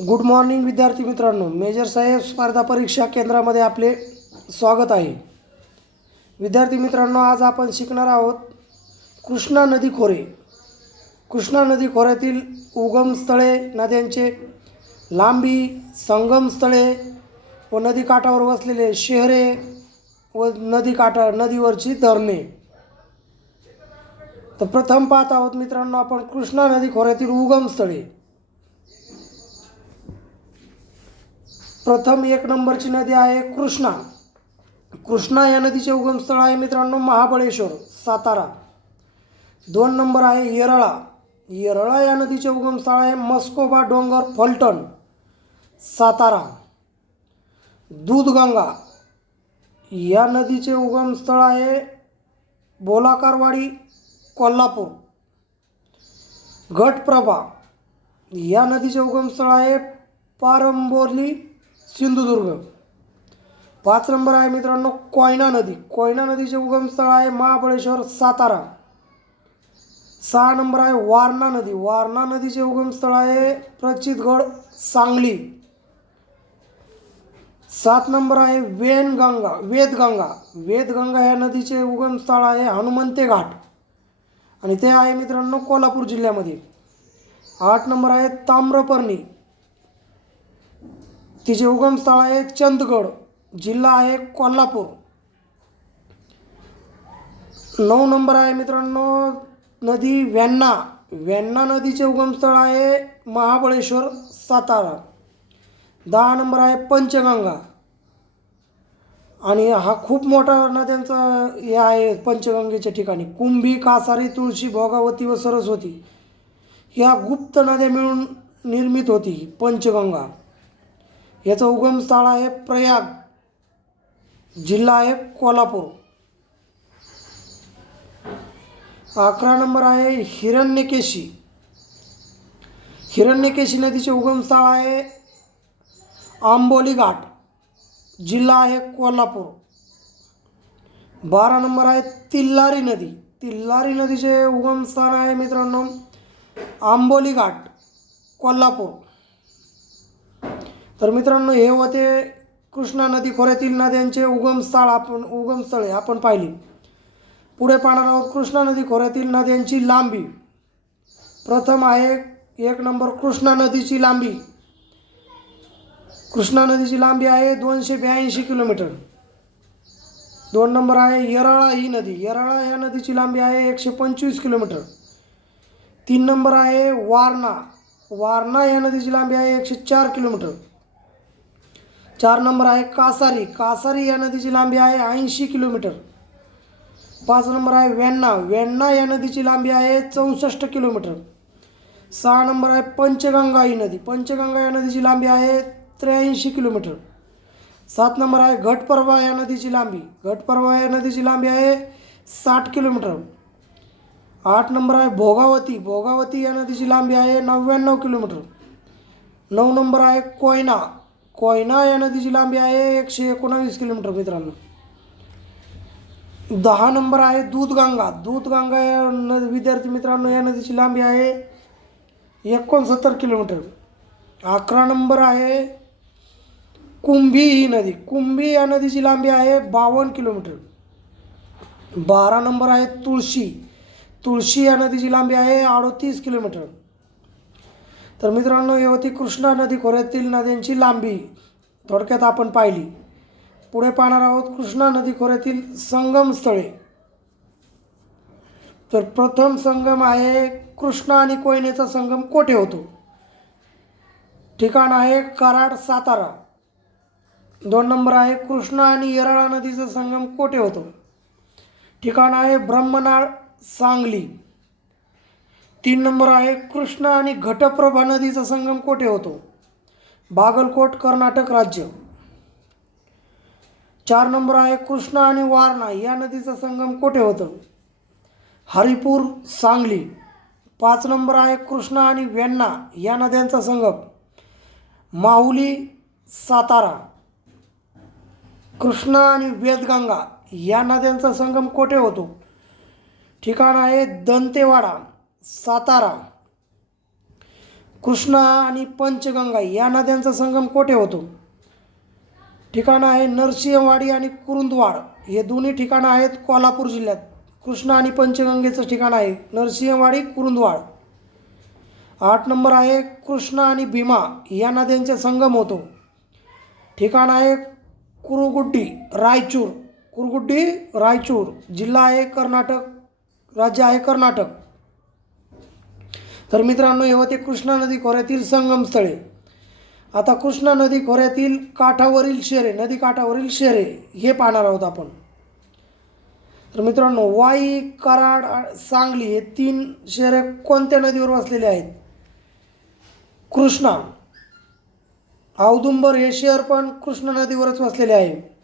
Good morning विद्यार्थी मित्रांनो. Major साहेब स्पर्धा परीक्षा केंद्रामध्ये आपले स्वागत आहे. विद्यार्थी मित्रांनो आज आपण शिकणार आहोत कृष्णा नदी खोरे. कृष्णा नदी खोऱ्यातील उगमस्थळे नद्यांचे लांबी संगमस्थळे व नदीकाठावर वसलेले शहरे व नदीकाठा नदीवरची धरणे. तर प्रथम पाहत आहोत मित्रांनो आपण कृष्णा नदी खोऱ्यातील उगमस्थळे प्रथम एक नंबरची नदी आहे कृष्णा. कृष्णा या नदीचे उगमस्थळ आहे मित्रांनो महाबळेश्वर सातारा. दोन नंबर आहे येरळा. येरळा या नदीचे उगमस्थळ आहे मस्कोबा डोंगर फलटण सातारा. दूधगंगा या नदीचे उगमस्थळ आहे बोलाकारवाडी कोल्हापूर. घटप्रभा या नदीचे उगमस्थळ आहे पारंबोली सिंधुदुर्ग. पाच नंबर आहे मित्रांनो कोयना नदी. कोयना नदीचे उगमस्थळ आहे महाबळेश्वर सातारा. सहा नंबर आहे वारणा नदी. वारणा नदीचे उगमस्थळ आहे प्रचितगड सांगली. सात नंबर आहे वेनगंगा वेदगंगा. वेदगंगा या नदीचे उगमस्थळ आहे हनुमंते घाट. आणि ते आहे मित्रांनो कोल्हापूर जिल्ह्यामध्ये. आठ नंबर आहे ताम्रपर्णी. तिचे उगमस्थळ आहे चंदगड जिल्हा आहे कोल्हापूर. नऊ नंबर आहे मित्रांनो नदी व्यांना. व्यांना नदीचे उगमस्थळ आहे महाबळेश्वर सातारा. दहा नंबर आहे पंचगंगा. आणि हा खूप मोठा नद्यांचा हे आहे पंचगंगेच्या ठिकाणी. कुंभी कासारी तुळशी भोगावती व सरस्वती. ह्या गुप्त नद्या मिळून निर्मित होती पंचगंगा. याचं उगमस्थळ आहे प्रयाग. जिल्हा आहे कोल्हापूर. अकरा नंबर आहे हिरण्यकेशी. हिरण्यकेशी नदीचे उगमस्थळ आहे आंबोली घाट. जिल्हा आहे कोल्हापूर. बारा नंबर आहे तिल्लारी नदी. तिल्लारी नदीचे उगमस्थान आहे मित्रांनो आंबोली घाट कोल्हापूर. तर मित्रांनो हे होते कृष्णा नदी खोऱ्यातील नद्यांचे उगमस्थळ आपण उगमस्थळे आपण पाहिली. पुढे पाहणार आहोत कृष्णा नदी खोऱ्यातील नद्यांची लांबी. प्रथम आहे एक नंबर कृष्णा नदीची लांबी. कृष्णा नदीची लांबी आहे दोनशे ब्याऐंशी किलोमीटर. दोन नंबर आहे येराळा ही नदी. येराळा या नदीची लांबी आहे एकशे पंचवीस किलोमीटर. तीन नंबर आहे वारणा. वारणा या नदीची लांबी आहे एकशे चार किलोमीटर. चार नंबर आहे कासारी. कासारी या नदीची लांबी आहे ऐंशी किलोमीटर. पाच नंबर आहे वेण्णा. वेण्णा या नदीची लांबी आहे चौसष्ट किलोमीटर. सहा नंबर आहे पंचगंगा ही नदी. पंचगंगा या नदीची लांबी आहे त्र्याऐंशी किलोमीटर. सात नंबर आहे घटपर्वा या नदीची लांबी. घटपर्वा या नदीची लांबी आहे साठ किलोमीटर. आठ नंबर आहे भोगावती. भोगावती या नदीची लांबी आहे नव्याण्णव किलोमीटर. नऊ नंबर आहे कोयना. कोयना या नदीची लांबी आहे एकशे एकोणावीस किलोमीटर मित्रांनो. दहा नंबर आहे दूधगंगा. दूधगंगा या न विद्यार्थी मित्रांनो या नदीची लांबी आहे एकोणसत्तर किलोमीटर. अकरा नंबर आहे कुंभी ही नदी. कुंभी या नदीची लांबी आहे बावन्न किलोमीटर. बारा नंबर आहे तुळशी. तुळशी या नदीची लांबी आहे अडोतीस किलोमीटर. तर मित्रांनो ही होती कृष्णा नदी खोऱ्यातील नद्यांची लांबी थोडक्यात आपण पाहिली. पुढे पाहणार आहोत कृष्णा नदी खोऱ्यातील संगमस्थळे तर प्रथम संगम आहे कृष्णा आणि कोयनेचा संगम कोठे होतो? ठिकाण आहे कराड सातारा. दोन नंबर आहे कृष्णा आणि येराळा नदीचा संगम कोठे होतो? ठिकाण आहे ब्रह्मनाळ सांगली. तीन नंबर आहे कृष्णा आणि घटप्रभा नदीचा संगम कोठे होतो? बागलकोट कर्नाटक राज्य. चार नंबर आहे कृष्णा आणि वारणा या नदीचा संगम कोठे होतं? हरिपूर सांगली. पाच नंबर आहे कृष्णा आणि वेण्णा या नद्यांचा संगम. माहुली सातारा. कृष्णा आणि वेदगंगा या नद्यांचा संगम कोठे होतो? ठिकाण आहे दंतेवाडा. सातारा कृष्णा आणि पंचगंगा या नद्यांचा संगम कोठे होतो? ठिकाणं आहे नरसिंहवाडी आणि कुरुंदवाड. हे दोन्ही ठिकाणं आहेत कोल्हापूर जिल्ह्यात. कृष्णा आणि पंचगंगेचं ठिकाण आहे नरसिंहवाडी कुरुंदवाड. आठ नंबर आहे कृष्णा आणि भीमा या नद्यांचा संगम होतो. ठिकाण आहे कुरुगुड्डी रायचूर. कुरुगुड्डी रायचूर जिल्हा आहे कर्नाटक राज्य आहे कर्नाटक. तर मित्रांनो हे होते कृष्णा नदी खोऱ्यातील संगमस्थळे आता कृष्णा नदी खोऱ्यातील काठावरील शेरे नदी काठावरील शेरे हे पाहणार आहोत आपण. तर मित्रांनो वाई कराड सांगली हे तीन शहरे कोणत्या नदीवर वसलेले आहेत? कृष्णा. औदुंबर हे शहर पण कृष्णा नदीवरच वसलेले आहे.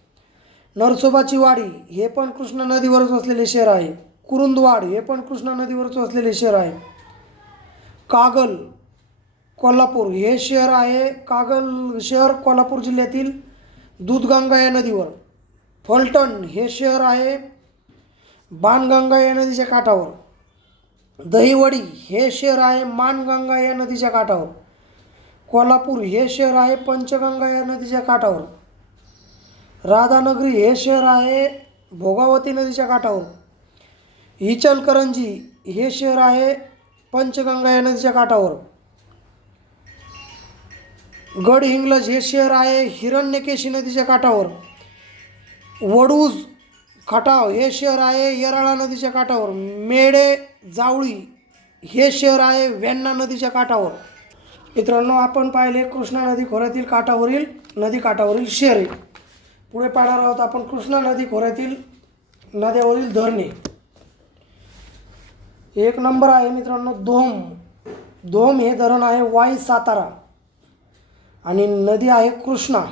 नरसोबाची वाडी हे पण कृष्णा नदीवरच वसलेले शहर आहे. कुरुंदवाड हे पण कृष्णा नदीवरच वसलेले शहर आहे. कागल कोल्हापूर. हे शहर आहे कागल शहर कोल्हापूर जिल्ह्यातील दूधगंगा या नदीवर. फलटण हे शहर आहे बाणगंगा या नदीच्या काठावर. दहिवडी हे शहर आहे मानगंगा या नदीच्या काठावर. कोल्हापूर हे शहर आहे पंचगंगा या नदीच्या काठावर. राधानगरी हे शहर आहे भोगावती नदीच्या काठावर. इचलकरंजी हे शहर आहे पंचगंगा या नदीच्या काठावर गडहिंग्लज हे शहर आहे हिरण्यकेशी नदीच्या काठावर. वडूज खटाव हे शहर आहे येराळा नदीच्या काठावर. मेढे जावळी हे शहर आहे वेण्णा नदीच्या काठावर. मित्रांनो आपण पाहिले कृष्णा नदी खोऱ्यातील काठावरील नदी काठावरील शहरे. पुढे पाहणार आहोत आपण कृष्णा नदी खोऱ्यातील नद्यावरील धरणे. एक नंबर आहे मित्रांनो दोम. दोम हे धरण आहे वाई सातारा. आणि नदी आहे कृष्णा.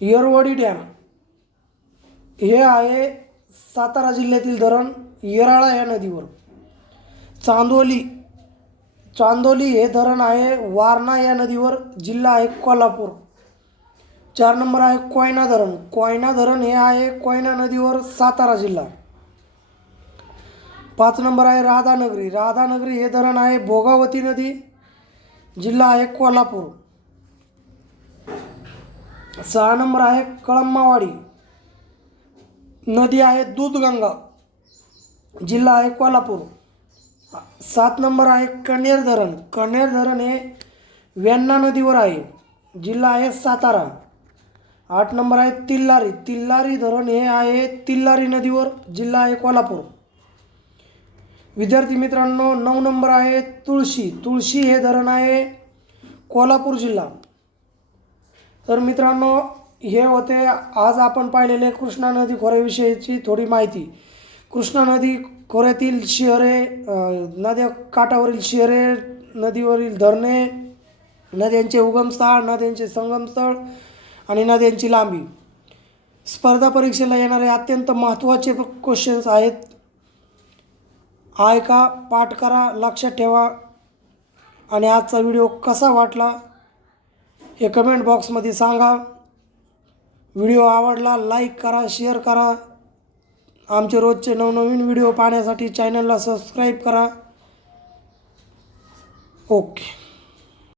येरवडी डॅम. हे आहे सातारा जिल्ह्यातील धरण येराळा या नदीवर. चांदोली. चांदोली हे धरण आहे वारणा या नदीवर जिल्हा आहे कोल्हापूर. चार नंबर आहे कोयना धरण. कोयना धरण हे आहे कोयना नदीवर सातारा जिल्हा. पाच नंबर आहे राधानगरी. राधानगरी हे धरण आहे भोगावती नदी जिल्हा आहे कोल्हापूर. सहा नंबर आहे कळंबावाडी. नदी आहे दूधगंगा. जिल्हा आहे कोल्हापूर. सात नंबर आहे कणेर धरण. कणेर धरण हे व्यांना नदीवर आहे. जिल्हा आहे सातारा. आठ नंबर आहे तिल्लारी. तिल्लारी धरण हे आहे तिल्लारी नदीवर. जिल्हा आहे कोल्हापूर. विद्यार्थी मित्रांनो नऊ नंबर आहे तुळशी. तुळशी हे धरण आहे कोल्हापूर जिल्हा. तर मित्रांनो हे होते आज आपण पाहिलेले कृष्णा नदी खोऱ्याविषयीची थोडी माहिती. कृष्णा नदी खोऱ्यातील शहरे नद्या काठावरील शहरे नदीवरील धरणे नद्यांचे उगमस्थळ नद्यांचे संगमस्थळ आणि नद्यांची लांबी. स्पर्धा परीक्षेला येणारे अत्यंत महत्त्वाचे क्वेश्चन्स आहेत. ऐका पाठ करा लक्षात ठेवा. आणि आजचा व्हिडिओ कसा वाटला हे कमेंट बॉक्समध्ये सांगा. व्हिडिओ आवडला लाईक करा शेअर करा. आमचे रोजचे नवनवीन व्हिडिओ पाहण्यासाठी चॅनलला सबस्क्राईब करा. ओके.